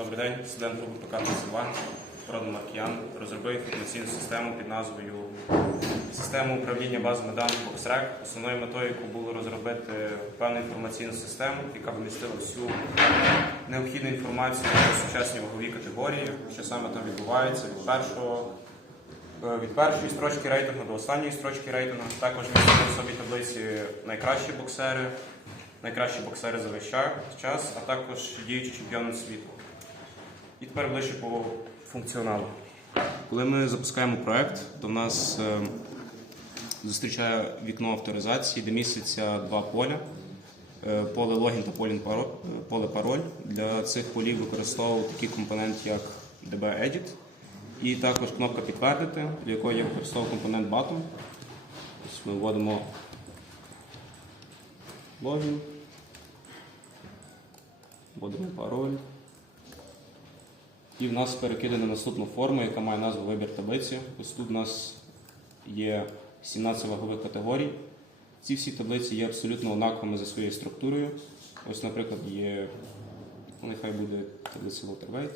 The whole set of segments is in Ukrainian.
Добрий день, студент групи ПК 22 Родом Маркіян розробив інформаційну систему під назвою Система управління базами даних BoxRec, основною метою яку було розробити певну інформаційну систему, яка б містила всю необхідну інформацію про сучасні вагові категорії, що саме там відбувається від першого е, від першої строчки рейтингу до останньої строчки рейтингу. Також містимо в собі таблиці найкращі боксери, найкращі боксери за весь час, а також діючі чемпіони світу. І тепер ближче по функціоналу. Коли ми запускаємо проект, то в нас е, зустрічає вікно авторизації, де міститься два поля. Е, Поле логін та поле пароль. Для цих полів використовував такий компонент, як DB-Edit. І також кнопка підтвердити, для якої я використовував компонент button. Ось Ми вводимо логін, вводимо пароль. І в нас перекидана наступна форма, яка має назву вибір таблиці. Ось тут у нас є 17 вагових категорій. Ці всі таблиці є абсолютно однаковими за своєю структурою. Ось, наприклад, є, нехай буде таблиця Welterweight.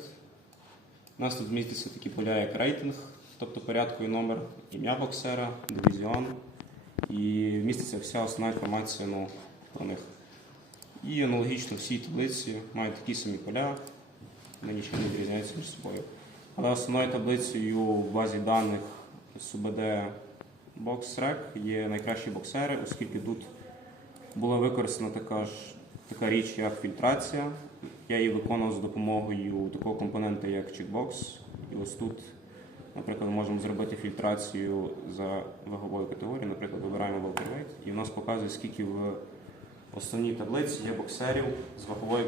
У нас тут містяться такі поля, як рейтинг, тобто порядковий номер, ім'я боксера, дивізіон. І міститься вся основна інформація ну, про них. І аналогічно всі таблиці мають такі самі поля, вони нічим не відрізняються між собою. Але основною таблицею в базі даних СУБД BoxRec є найкращі боксери, оскільки тут була використана така ж така річ, як фільтрація. Я її виконував з допомогою такого компонента, як Checkbox. І ось тут, наприклад, ми можемо зробити фільтрацію за ваговою категорією. Наприклад, вибираємо welterweight, і в нас показує, скільки в основній таблиці є боксерів з вагової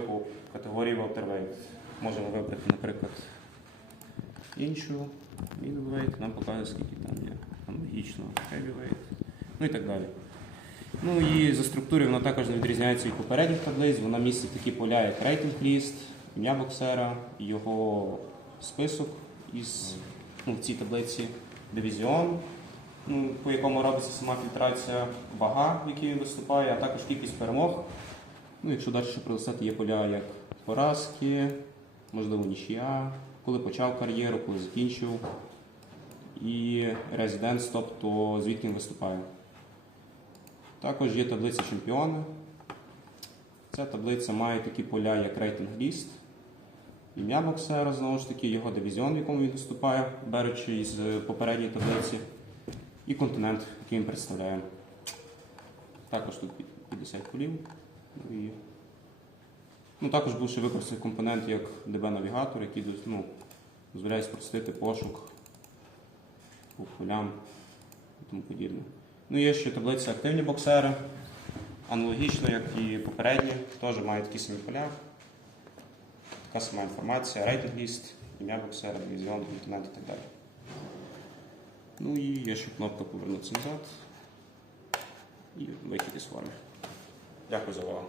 категорії welterweight. Можемо вибрати, наприклад, іншу middleweight, нам показує, скільки там є аналогічно heavyweight, ну і так далі. Ну і за структурою вона також не відрізняється від попередніх таблиць. Вона містить такі поля, як рейтинг ліст, ім'я боксера, його список із ну, в цій таблиці, дивізіон, ну, по якому робиться сама фільтрація, вага, в якій він виступає, а також кількість перемог. Ну, якщо далі пролистати, є поля як поразки, можливо, нічия, коли почав кар'єру, коли закінчив. І резиденс, тобто звідки він виступає. Також є таблиця чемпіони. Ця таблиця має такі поля, як рейтинг ліст, ім'я боксера, знову ж таки, його дивізіон, в якому він виступає, беручи із попередньої таблиці, і континент, який він представляє. Також тут 50 полів. Ну, також був ще використаний компонент як DB-навігатор, який ну, дозволяє спростити пошук по полям і тому подібне. Ну, є ще таблиця активні боксери, аналогічно, як і попередні, теж мають такі самі поля. Така сама інформація, рейтинг ліст, ім'я боксера, дивізіон, континент і так далі. Ну і є ще кнопка повернутися назад і вихід із форми. Дякую за увагу.